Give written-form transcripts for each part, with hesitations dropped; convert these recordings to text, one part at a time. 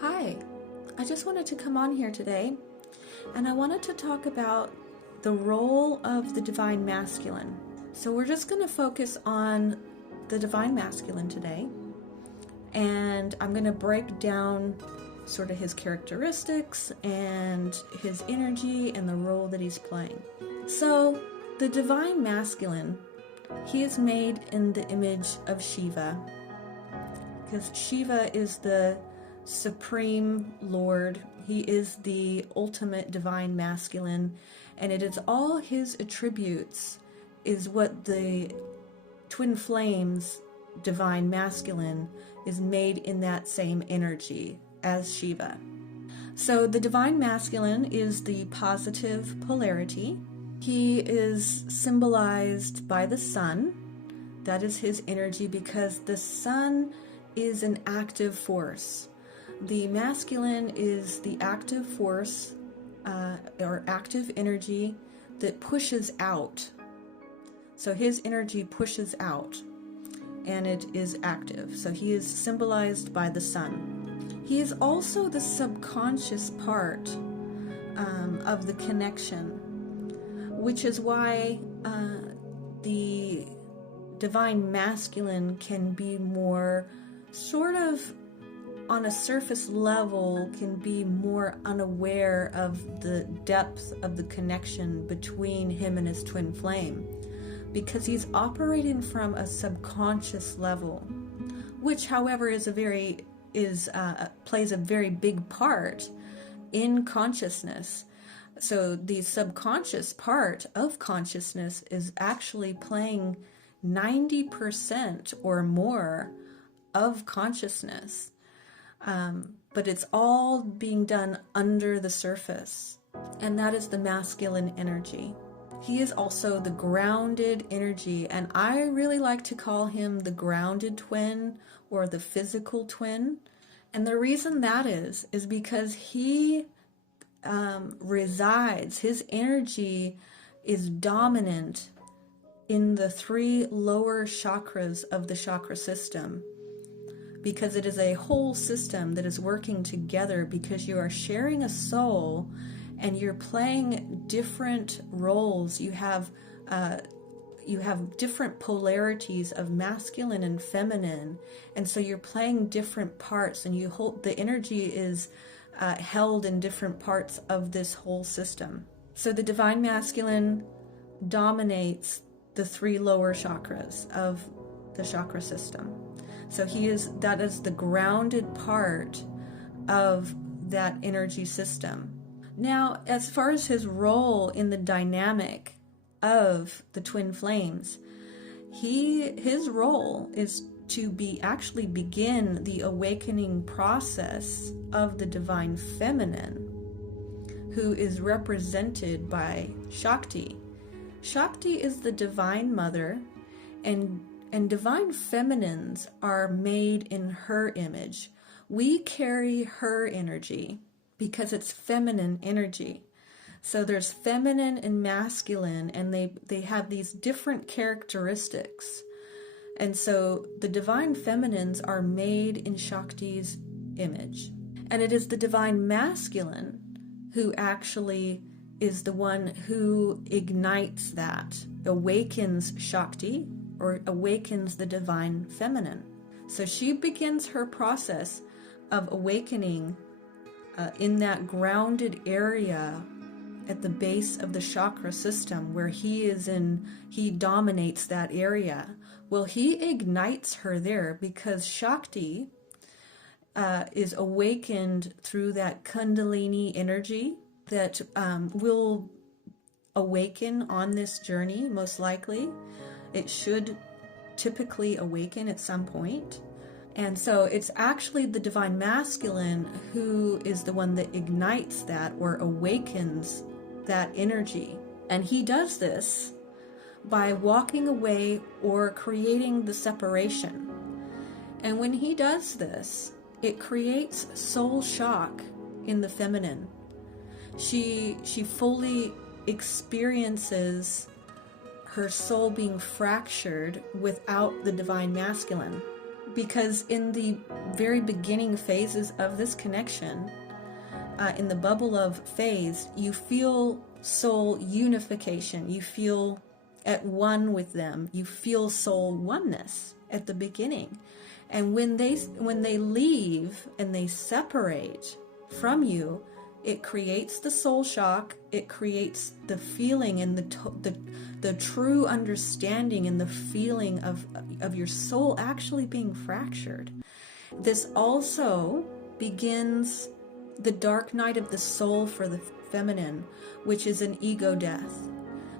Hi, I just wanted to come on here today and I wanted to talk about the role of the Divine Masculine. So, we're just going to focus on the Divine Masculine today, and I'm going to break down sort of his characteristics and his energy and the role that he's playing. So, the Divine Masculine, he is made in the image of Shiva, because Shiva is the supreme Lord. He is the ultimate divine masculine, and it is all his attributes is what the twin flames divine masculine is made in that same energy as Shiva. So the divine masculine is the positive polarity. He is symbolized by the sun. That is his energy because the sun is an active force. The masculine is the active force or active energy that pushes out. So his energy pushes out and it is active. So he is symbolized by the sun. He is also the subconscious part of the connection, which is why the divine masculine can be more sort of on a surface level, can be more unaware of the depth of the connection between him and his twin flame, because he's operating from a subconscious level, which however plays a very big part in consciousness. So the subconscious part of consciousness is actually playing 90% or more of consciousness. But it's all being done under the surface, and that is the masculine energy. He is also the grounded energy, and I really like to call him the grounded twin or the physical twin. And the reason that is because he resides, his energy is dominant in the 3 lower chakras of the chakra system, because it is a whole system that is working together, because you are sharing a soul and you're playing different roles. You have different polarities of masculine and feminine, and so you're playing different parts, and the energy is held in different parts of this whole system. So the divine masculine dominates the 3 lower chakras of the chakra system. So that is the grounded part of that energy system. Now, as far as his role in the dynamic of the twin flames, his role is to actually begin the awakening process of the divine feminine, who is represented by Shakti. Shakti is the divine mother, and divine feminines are made in her image. We carry her energy because it's feminine energy. So there's feminine and masculine, and they have these different characteristics. And so the divine feminines are made in Shakti's image. And it is the divine masculine who actually is the one who ignites that, awakens Shakti, or awakens the divine feminine. So she begins her process of awakening in that grounded area at the base of the chakra system, where he dominates that area. Well, he ignites her there because Shakti is awakened through that Kundalini energy that will awaken on this journey, most likely. It should typically awaken at some point. And so it's actually the divine masculine who is the one that ignites that or awakens that energy. And he does this by walking away or creating the separation. And when he does this, it creates soul shock in the feminine. She fully experiences her soul being fractured without the divine masculine, Because in the very beginning phases of this connection, in the bubble of phase, you feel soul unification. You feel at one with them. You feel soul oneness at the beginning. And when they leave and they separate from you, it creates the soul shock. It creates the feeling and the true understanding and the feeling of your soul actually being fractured. This also begins the dark night of the soul for the feminine, which is an ego death.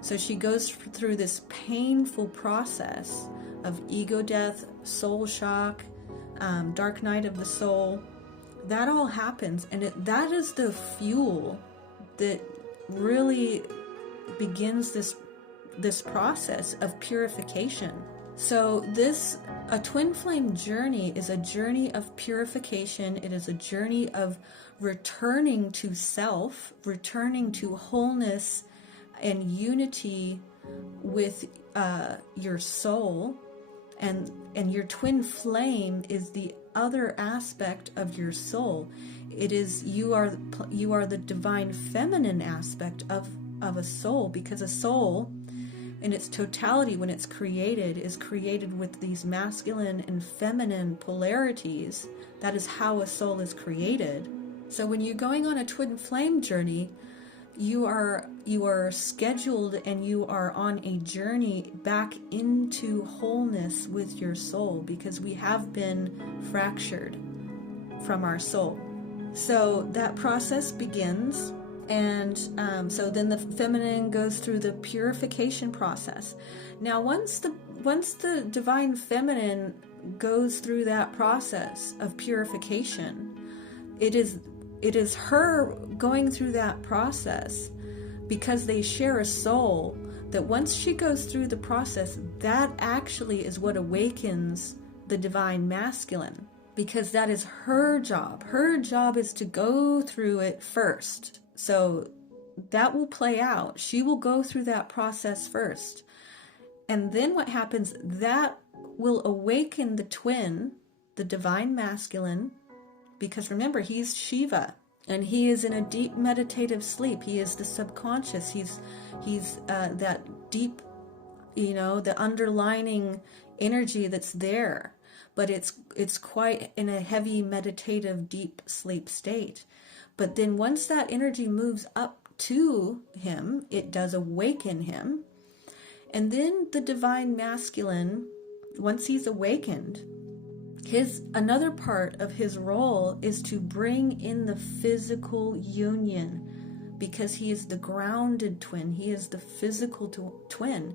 So she goes through this painful process of ego death, soul shock, dark night of the soul. That all happens, and that is the fuel that really begins this process of purification. So a twin flame journey is a journey of purification. It is a journey of returning to self, returning to wholeness and unity with your soul, and your twin flame is the other aspect of your soul. It is you are the divine feminine aspect of a soul, because a soul in its totality, when it's created, is created with these masculine and feminine polarities. That is how a soul is created. So when you're going on a twin flame journey, you are scheduled and you are on a journey back into wholeness with your soul, because we have been fractured from our soul. So that process begins, and so then the feminine goes through the purification process. Now once the divine feminine goes through that process of purification, it is her going through that process, because they share a soul, that once she goes through the process, that actually is what awakens the divine masculine, because that is her job. Her job is to go through it first. So that will play out. She will go through that process first. And then what happens, that will awaken the twin, the divine masculine, because remember, he's Shiva, and he is in a deep meditative sleep. He is the subconscious. He's that deep, the underlining energy that's there, but it's quite in a heavy meditative deep sleep state. But then once that energy moves up to him, it does awaken him. And then the divine masculine, once he's awakened, another part of his role is to bring in the physical union, because he is the grounded twin. He is the physical twin.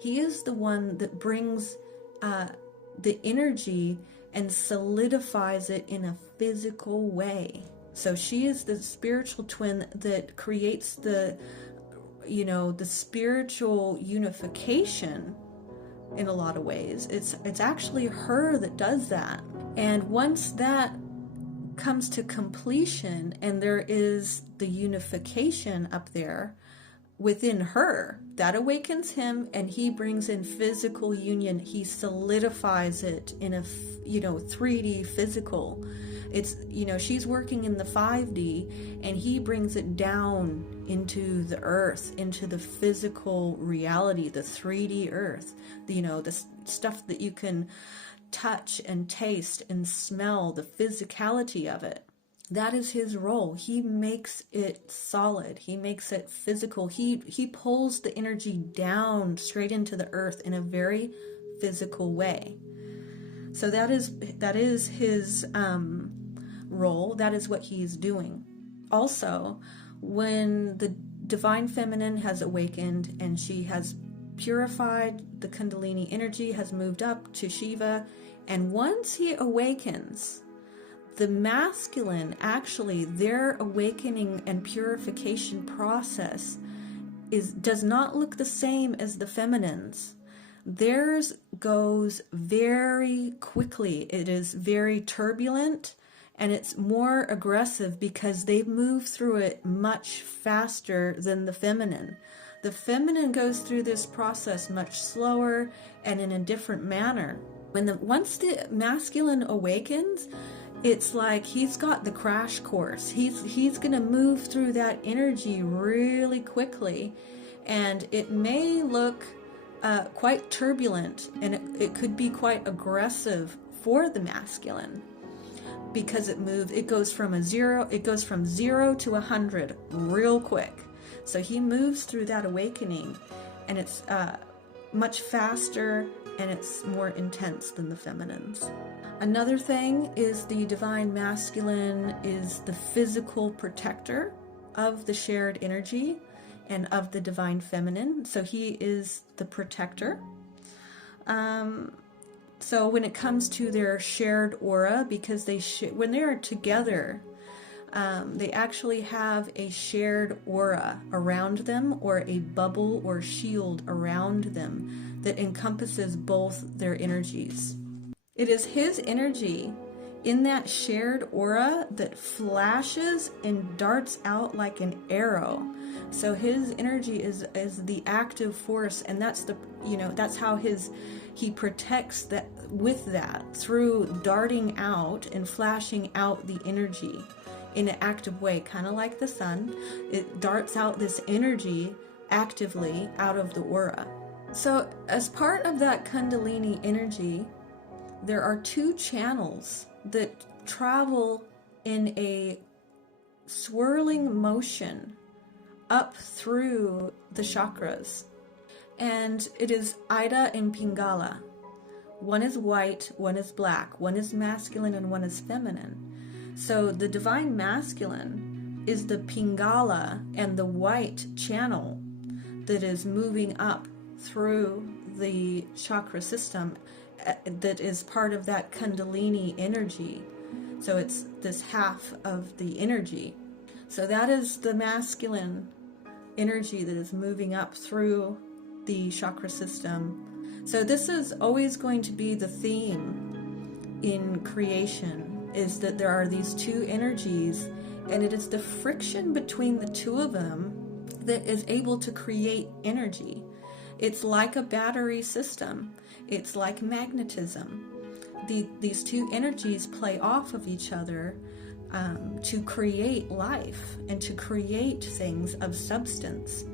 He is the one that brings the energy and solidifies it in a physical way. So she is the spiritual twin that creates the spiritual unification. In a lot of ways, it's actually her that does that. And once that comes to completion and there is the unification up there within her, that awakens him, and he brings in physical union. He solidifies it in a 3D physical. It's she's working in the 5D, and he brings it down into the earth, into the physical reality, the 3D earth, the stuff that you can touch and taste and smell, the physicality of it. That is his role. He makes it solid. He makes it physical. He pulls the energy down straight into the earth in a very physical way. So that is his role. That is what he's doing. Also, when the divine feminine has awakened and she has purified, the Kundalini energy has moved up to Shiva, and once he awakens, the masculine, actually, their awakening and purification process does not look the same as the feminine's. Theirs goes very quickly. It is very turbulent, and it's more aggressive because they move through it much faster than the feminine. The feminine goes through this process much slower and in a different manner. Once the masculine awakens, it's like he's got the crash course. He's going to move through that energy really quickly, and it may look quite turbulent, and it could be quite aggressive for the masculine, because it goes from zero to 100 real quick. So he moves through that awakening, and it's much faster and it's more intense than the feminines. Another thing is the divine masculine is the physical protector of the shared energy and of the divine feminine. So he is the protector. So when it comes to their shared aura, because when they're together, they actually have a shared aura around them, or a bubble or shield around them that encompasses both their energies. It is his energy in that shared aura that flashes and darts out like an arrow. So his energy is the active force, and that's how he protects that with that, through darting out and flashing out the energy in an active way, kind of like the sun. It darts out this energy actively out of the aura. So as part of that Kundalini energy, there are two channels that travel in a swirling motion up through the chakras. And it is Ida and Pingala. One is white, one is black, one is masculine and one is feminine. So the divine masculine is the Pingala and the white channel that is moving up through the chakra system, that is part of that Kundalini energy. So it's this half of the energy. So that is the masculine energy that is moving up through the chakra system. So this is always going to be the theme in creation, is that there are these two energies, and it is the friction between the two of them that is able to create energy. It's like a battery system. It's like magnetism. These two energies play off of each other to create life and to create things of substance.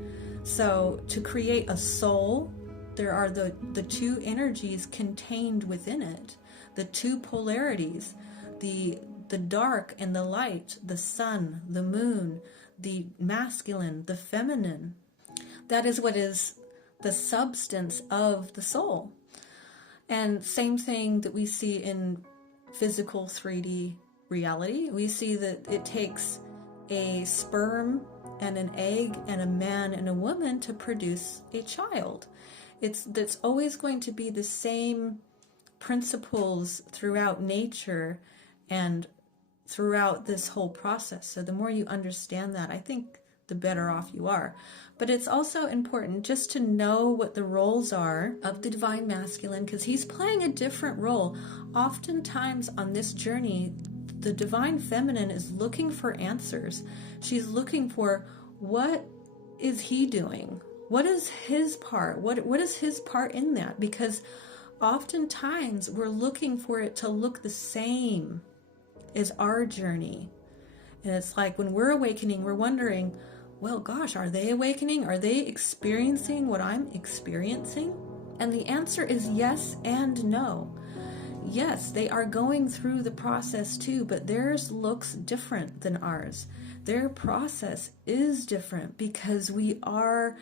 So to create a soul, there are the two energies contained within it, the two polarities, the dark and the light, the sun, the moon, the masculine, the feminine. That is what is the substance of the soul. And same thing that we see in physical 3D reality. We see that it takes a sperm and an egg and a man and a woman to produce a child. That's always going to be the same principles throughout nature and throughout this whole process. So the more you understand that, I think the better off you are. But it's also important just to know what the roles are of the divine masculine, because he's playing a different role. Oftentimes on this journey, the divine feminine is looking for answers. She's looking for, what is he doing? What is his part? What is his part in that? Because oftentimes we're looking for it to look the same as our journey. And it's like when we're awakening, we're wondering, well, gosh, are they awakening? Are they experiencing what I'm experiencing? And the answer is yes and no. Yes, they are going through the process too, but theirs looks different than ours. Their process is different because we are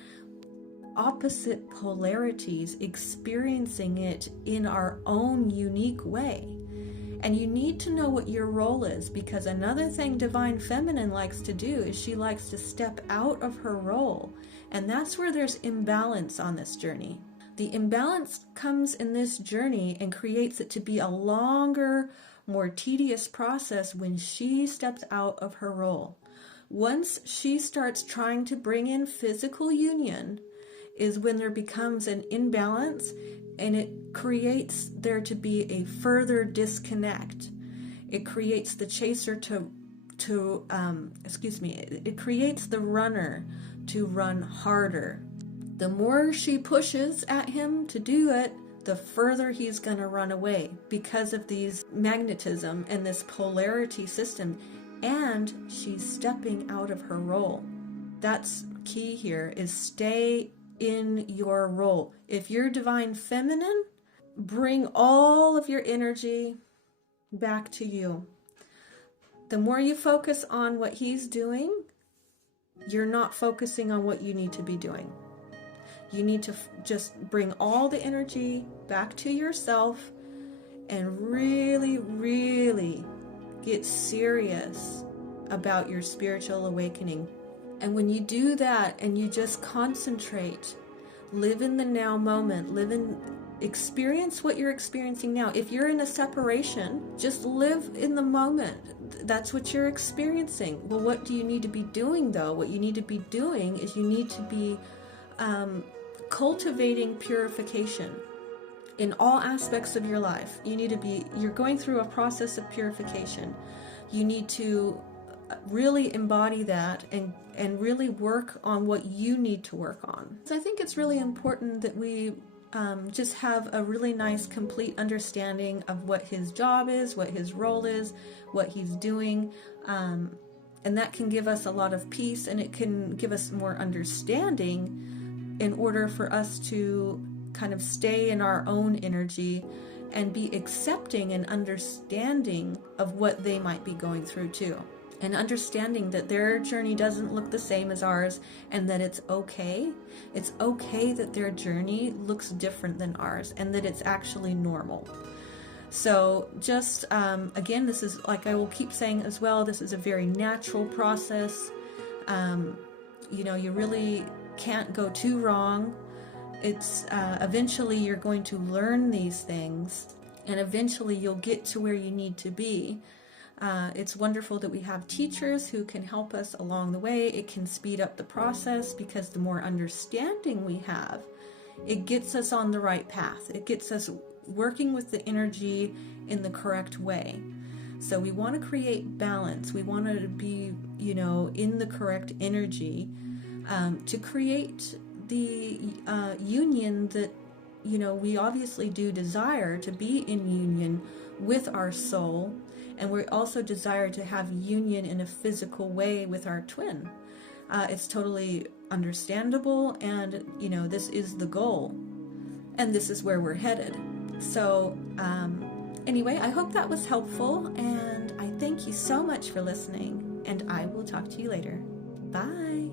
opposite polarities experiencing it in our own unique way. And you need to know what your role is, because another thing Divine Feminine likes to do is she likes to step out of her role. And that's where there's imbalance on this journey. The imbalance comes in this journey and creates it to be a longer, more tedious process when she steps out of her role. Once she starts trying to bring in physical union is when there becomes an imbalance, and it creates there to be a further disconnect. It creates the chaser it creates the runner to run harder. The more she pushes at him to do it, the further he's going to run away because of these magnetism and this polarity system. And she's stepping out of her role. That's key here, is stay in your role. If you're divine feminine, bring all of your energy back to you. The more you focus on what he's doing, you're not focusing on what you need to be doing. You need to just bring all the energy back to yourself and really, really get serious about your spiritual awakening. And when you do that and you just concentrate, live in the now moment, experience what you're experiencing now. If you're in a separation, just live in the moment. That's what you're experiencing. Well, what do you need to be doing though? What you need to be doing is you need to be cultivating purification in all aspects of your life. You're going through a process of purification. You need to really embody that and really work on what you need to work on. So I think it's really important that we just have a really nice, complete understanding of what his job is, what his role is, what he's doing. And that can give us a lot of peace, and it can give us more understanding in order for us to kind of stay in our own energy and be accepting and understanding of what they might be going through too. And understanding that their journey doesn't look the same as ours, and that it's okay. It's okay that their journey looks different than ours, and that it's actually normal. So just, again, this is, like I will keep saying as well, this is a very natural process. You really can't go too wrong. It's eventually you're going to learn these things, and eventually you'll get to where you need to be. It's wonderful that we have teachers who can help us along the way. It can speed up the process because the more understanding we have, it gets us on the right path. It gets us working with the energy in the correct way. So we want to create balance. We want to be, in the correct energy to create the union that, we obviously do desire to be in union with our soul. And we also desire to have union in a physical way with our twin. It's totally understandable, and this is the goal, and this is where we're headed. So anyway, I hope that was helpful, and I thank you so much for listening, and I will talk to you later. Bye.